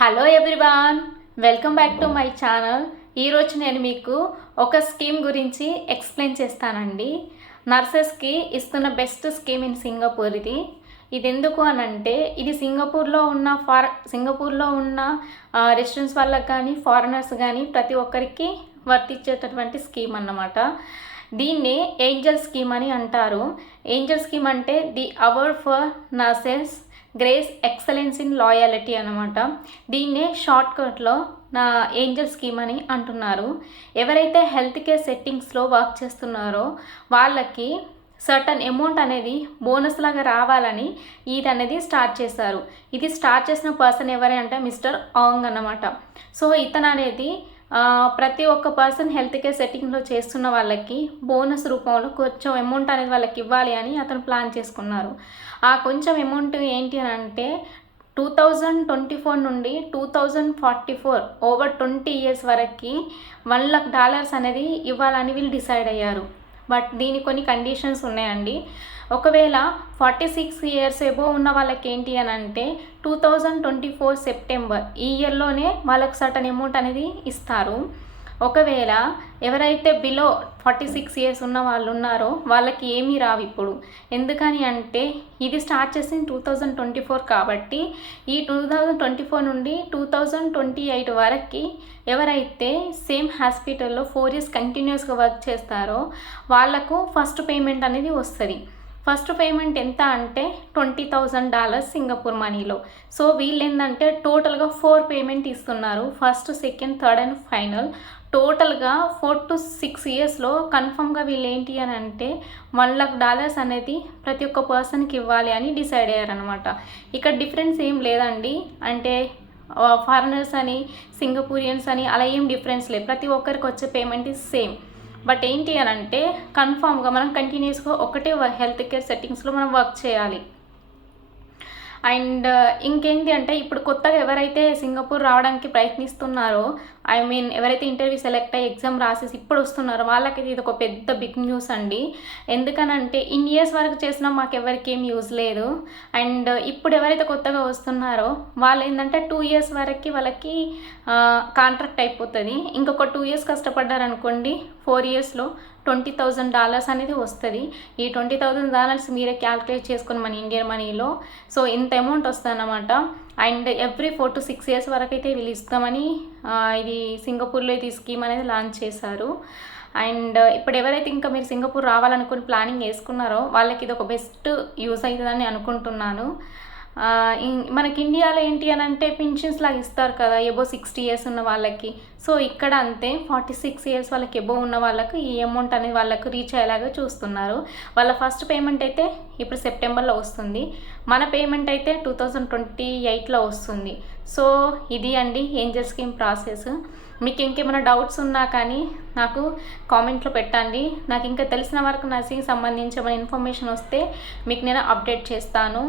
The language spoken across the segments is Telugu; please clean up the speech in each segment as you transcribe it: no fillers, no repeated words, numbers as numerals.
Hello everyone, welcome back to my channel. ఈరోజు నేను మీకు ఒక స్కీమ్ గురించి ఎక్స్ప్లెయిన్ చేస్తానండి. నర్సెస్కి ఇస్తున్న బెస్ట్ స్కీమ్ ఇన్ సింగపూర్. ఇది ఎందుకు అనంటే ఇది సింగపూర్లో ఉన్న రెసిడెంట్స్ వాళ్ళకి కానీ ఫారినర్స్ కానీ ప్రతి ఒక్కరికి వర్తించేటటువంటి స్కీమ్ అన్నమాట. దీన్ని ఏంజల్ స్కీమ్ అని అంటారు. ఏంజల్ స్కీమ్ అంటే the award for nurses grace excellence in loyalty అనమాట. దీన్నే షార్ట్కట్లో నా ఏంజల్ స్కీమ్ అని అంటున్నారు. ఎవరైతే హెల్త్ కేర్ సెట్టింగ్స్లో వర్క్ చేస్తున్నారో వాళ్ళకి సర్టన్ అమౌంట్ అనేది బోనస్ లాగా రావాలని ఇది అనేది స్టార్ట్ చేశారు. ఇది స్టార్ట్ చేసిన పర్సన్ ఎవరే అంటే మిస్టర్ ఆంగ్ అన్నమాట. సో ఇతను అనేది ప్రతి ఒక్క పర్సన్ హెల్త్ కేర్ సెట్టింగ్లో చేస్తున్న వాళ్ళకి బోనస్ రూపంలో కొంచెం అమౌంట్ అనేది వాళ్ళకి ఇవ్వాలి అని అతను ప్లాన్ చేసుకున్నారు. ఆ కొంచెం అమౌంట్ ఏంటి అని అంటే 2024 నుండి 2044 ఓవర్ 20 years వరకు $1,00,000 అనేది ఇవ్వాలని వీళ్ళు డిసైడ్ అయ్యారు. బట్ దీని కొన్ని కండిషన్స్ ఉన్నాయండి. ఒకవేళ 46 years ఎబోవ్ ఉన్న వాళ్ళకి ఏంటి అని అంటే 2024 సెప్టెంబర్ ఈ ఇయర్లోనే వాళ్ళకి సర్టన్ అమౌంట్ అనేది ఇస్తారు. ఒకవేళ ఎవరైతే బిలో 46 years ఉన్న వాళ్ళు ఉన్నారో వాళ్ళకి ఏమీ రావు ఇప్పుడు. ఎందుకని అంటే ఇది స్టార్ట్ చేసింది 2024 కాబట్టి ఈ 2024 నుండి 2028 వరకు ఎవరైతే సేమ్ హాస్పిటల్లో 4 years కంటిన్యూస్గా వర్క్ చేస్తారో వాళ్ళకు ఫస్ట్ పేమెంట్ అనేది వస్తుంది. ఫస్ట్ పేమెంట్ ఎంత అంటే $20,000 సింగపూర్ మనీలో. సో వీళ్ళు ఏంటంటే టోటల్గా 4 పేమెంట్ ఇస్తున్నారు. First, second, third and final. టోటల్గా 4 to 6 yearsలో కన్ఫర్మ్గా వీళ్ళు ఏంటి అని అంటే $1,00,000 అనేది ప్రతి ఒక్క పర్సన్కి ఇవ్వాలి అని డిసైడ్ అయ్యారనమాట. ఇక్కడ డిఫరెన్స్ ఏం లేదండి. అంటే ఫారినర్స్ అని సింగపూరియన్స్ అని అలా ఏం డిఫరెన్స్ లేదు. ప్రతి ఒక్కరికి వచ్చే పేమెంట్ ఇస్ సేమ్. బట్ ఏంటి అని అంటే కన్ఫామ్గా మనం కంటిన్యూస్గా ఒకటే హెల్త్ కేర్ సెట్టింగ్స్లో మనం వర్క్ చేయాలి. అండ్ ఇంకేంటి అంటే ఇప్పుడు కొత్తగా ఎవరైతే సింగపూర్ రావడానికి ప్రయత్నిస్తున్నారో ఎవరైతే ఇంటర్వ్యూ సెలెక్ట్ అయ్యి ఎగ్జామ్ రాసేసి ఇప్పుడు వస్తున్నారో వాళ్ళకి ఇది ఒక పెద్ద బిగ్ న్యూస్ అండి. ఎందుకనంటే ఇన్ని ఇయర్స్ వరకు చేసినా మాకు ఎవరికి ఏం యూజ్ లేదు. అండ్ ఇప్పుడు ఎవరైతే కొత్తగా వస్తున్నారో వాళ్ళు ఏంటంటే 2 years వరకు వాళ్ళకి కాంట్రాక్ట్ అయిపోతుంది. ఇంకొక 2 years కష్టపడ్డారనుకోండి 4 yearsలో $20,000 అనేది వస్తుంది. ఈ $20,000 మీరే క్యాల్కులేట్ చేసుకొని మన ఇండియన్ మనీలో సో ఇంత అమౌంట్ వస్తుంది అన్నమాట. అండ్ ఎవ్రీ 4 to 6 years వరకు అయితే వీళ్ళు ఇస్తామని ఇది సింగపూర్లో ఇది స్కీమ్ అనేది లాంచ్ చేశారు. అండ్ ఇప్పుడు ఎవరైతే ఇంకా మీరు సింగపూర్ రావాలనుకుని ప్లానింగ్ వేసుకున్నారో వాళ్ళకి ఇది ఒక బెస్ట్ యూజ్ అవుతుందని అనుకుంటున్నాను. మనకి ఇండియాలో ఏంటి అని అంటే పింఛన్స్ లాగా ఇస్తారు కదా ఎబో 60 years ఉన్న వాళ్ళకి. సో ఇక్కడ అంతే 46 years వాళ్ళకి ఎబో ఉన్న వాళ్ళకు ఈ అమౌంట్ అనేది వాళ్ళకు రీచ్ అయ్యేలాగా చూస్తున్నారు. వాళ్ళ ఫస్ట్ పేమెంట్ అయితే ఇప్పుడు సెప్టెంబర్లో వస్తుంది. మన పేమెంట్ అయితే 2028లో వస్తుంది. సో ఇది అండి ఏంజల్ స్కీమ్ ప్రాసెస్. మీకు ఇంకేమైనా డౌట్స్ ఉన్నా కానీ నాకు కామెంట్లో పెట్టండి. నాకు ఇంకా తెలిసిన వరకు నర్సింగ్ సంబంధించి ఏమైనా ఇన్ఫర్మేషన్ వస్తే మీకు నేను అప్డేట్ చేస్తాను.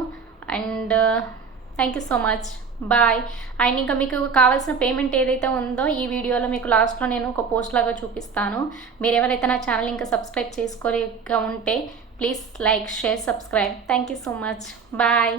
And thank you so much, bye. And ఇంకా మీకు కావాల్సిన పేమెంట్ ఏదైతే ఉందో ఈ వీడియోలో మీకు లాస్ట్లో నేను ఒక పోస్ట్ లాగా చూపిస్తాను. మీరు ఎవరైతే నా ఛానల్ ఇంకా సబ్స్క్రైబ్ చేసుకోలేక ఉంటే please like, share, subscribe. Thank you so much, bye.